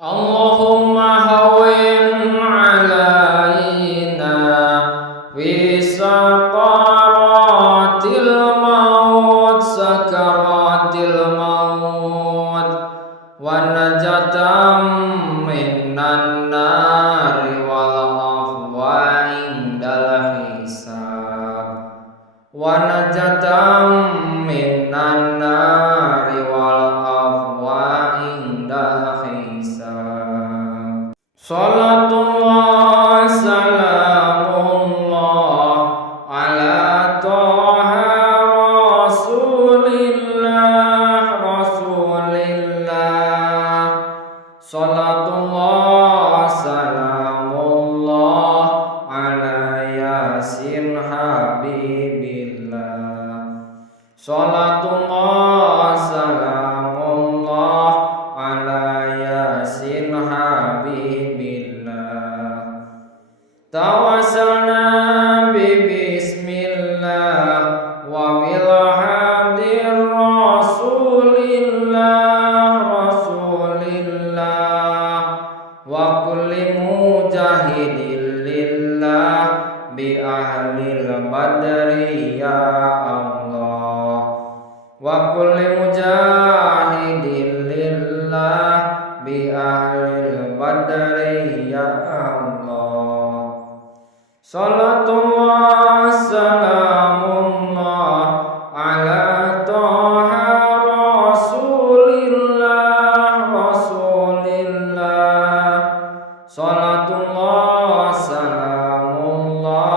Allahumma hawwin alaina fi sakaratil maut wa najatam minan nari wal afwa indal hisab wa najatam minan nari wal afwa indal hisab. Salatullah salamullah ala toha rasulillah. Salatullah salamullah ala yasin habibillah. Salatullah salamullah ala yasin habibillah. Tawassalna bi bismillah wa bil hadir rasulillah wa kulli mujahidin lillah bi ahlil badri ya Allah wa kulli mujahidin lillah bi ahlil badri ya Allah. Salatullah salamullah ala toha rasulillah. Salatullah salamullah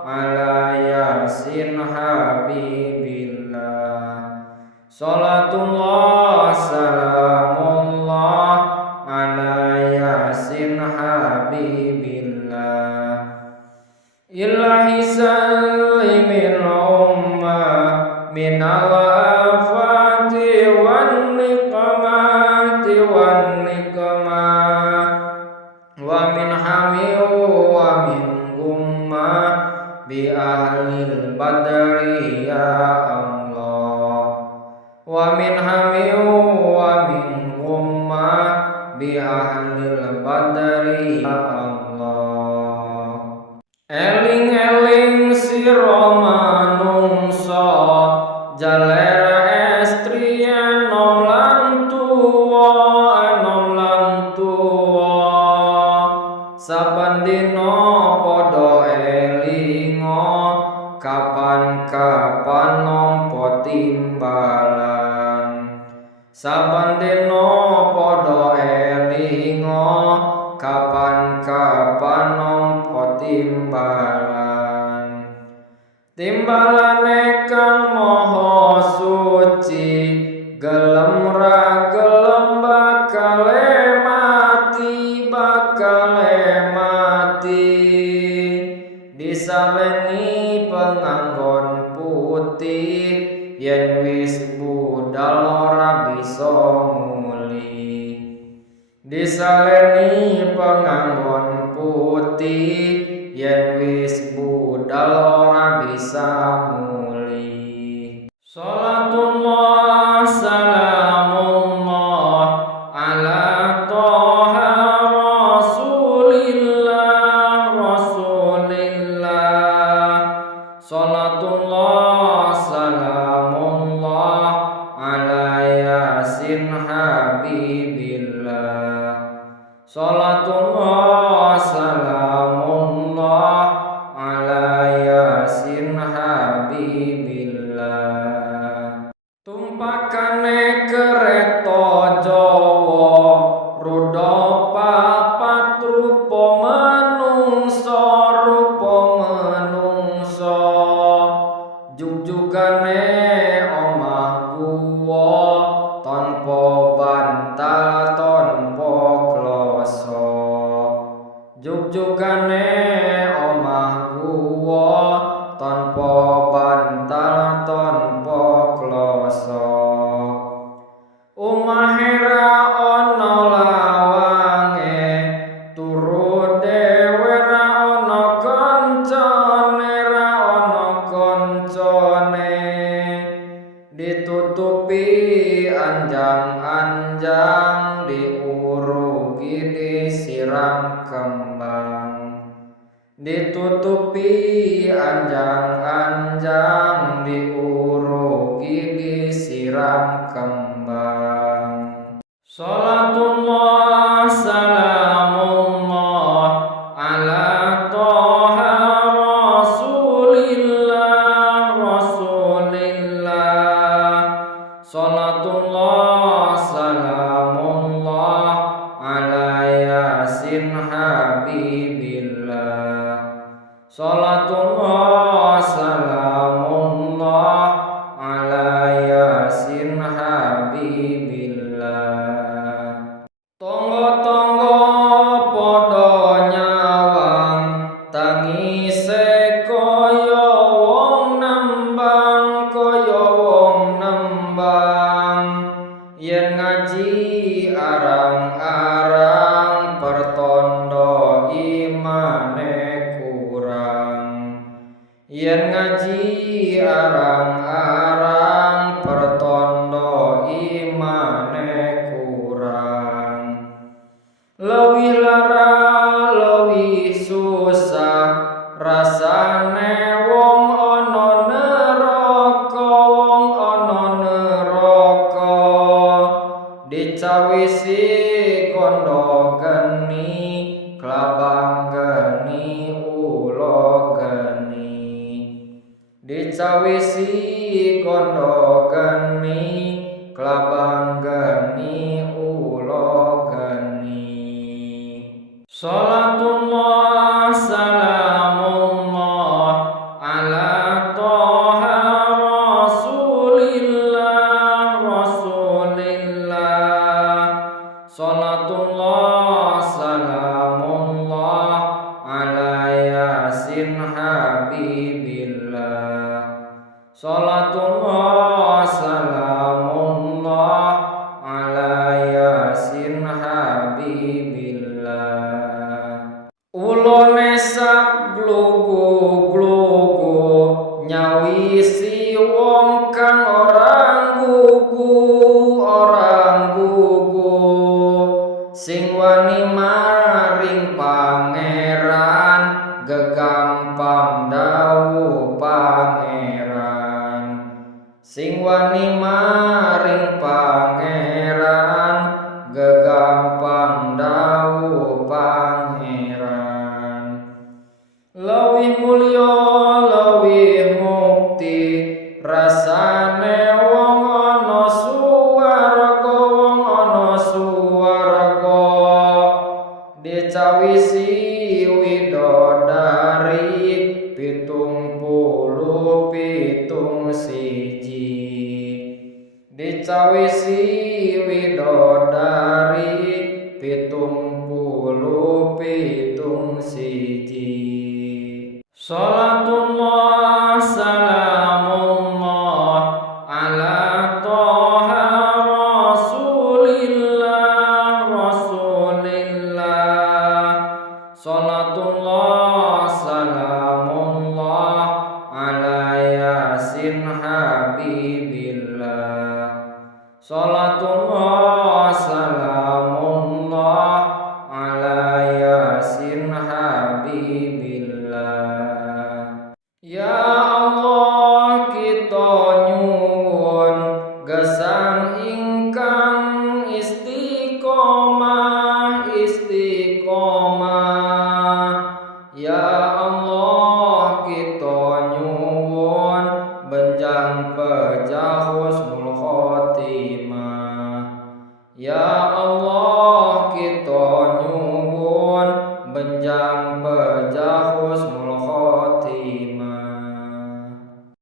ala yasin habibillah. Salatullah salamullah ala yasin habibillah. Ilahi sallimil ummah minal afati wan niqmati wan nikmah wa min hami wa min gumma bi ahlil badri ya Allah wa min hami wa min gumma bi ahlil badri ya Allah. Eling-eling sira manungsa jalera estri enom lan tuwa saben dina padha elinga kapan-kapan nampa timbalan. Saben dina padha elinga kapan-kapan nampa timbalan. Timbalane kang maha suci gelem ra gelem bakale mati disaleni penganggon putih yen wis budal ora bisa muli. Disaleni penganggon putih yen wis budal ora bisa muli. Salatullah salamullah ala toha rasulillah. Salatullah salamullah ala yasin habibillah. Salatullah salamullah ala yasin habibillah. Tumpakane kereta Jawa rudha papat rupa manungsa jugjugane omah guwa tanpa bantal tanpa kloso. Jugjugane omah guwa tanpa bantal tanpa kloso. Omahe ra ana lawange turu dhewe ra ana kancane ditutupi anjang-anjang diurugi disiram kembang, ditutupi anjang-anjang, diurugi disiram kembang. Salatullah salamullah ala toha rasulillah rasulillah. Salatullah salamullah ala yasin habibillah. Salatullah salamullah ala yasin habibillah. Tonggo-tonggo podo nyawang, tangise koyo wong nembang, koyo wong nembang. Yen ngaji arang-arang, pertondo imane kurang. Yen ngaji arang-arang, pertondo imane kurang. Leuwih lara leuwih susah, rasane wong ana neraka, wong ana neraka. Dicawisi kondo geni, klabang geni ulo geni. Dicawisi kondo geni, klabang geni ulo geni. Salatullah salamullah ala toha rasulillah rasulillah. Salatullah salamullah ala yasin habibillah. Salatullah salamullah ala yasin habibillah. Ulone sak glugu-glugu, nyawisi wong kang orang gugu, orang gugu. Sing wani maring pangeran, gegampang dawuh pangeran. Sing wani maring pangeran, gegampang dawuh pangeran. Leuwih mulya leuwih mukti, rasane wong ana suwarga, wong ana suwarga. Dicawisi widodari, 77 Dicawisi widodari, 77 Salatullah salamullah ala toha rasulillah rasulillah. Salatullah salamullah ala yasin habibillah. Salatullah salamullah ala yasin habibillah. Ya Allah kita nyuwun gesang ingkang istiqomah istiqomah. Ya Allah kita nyuwun benjang pejah husnul khotimah. Ya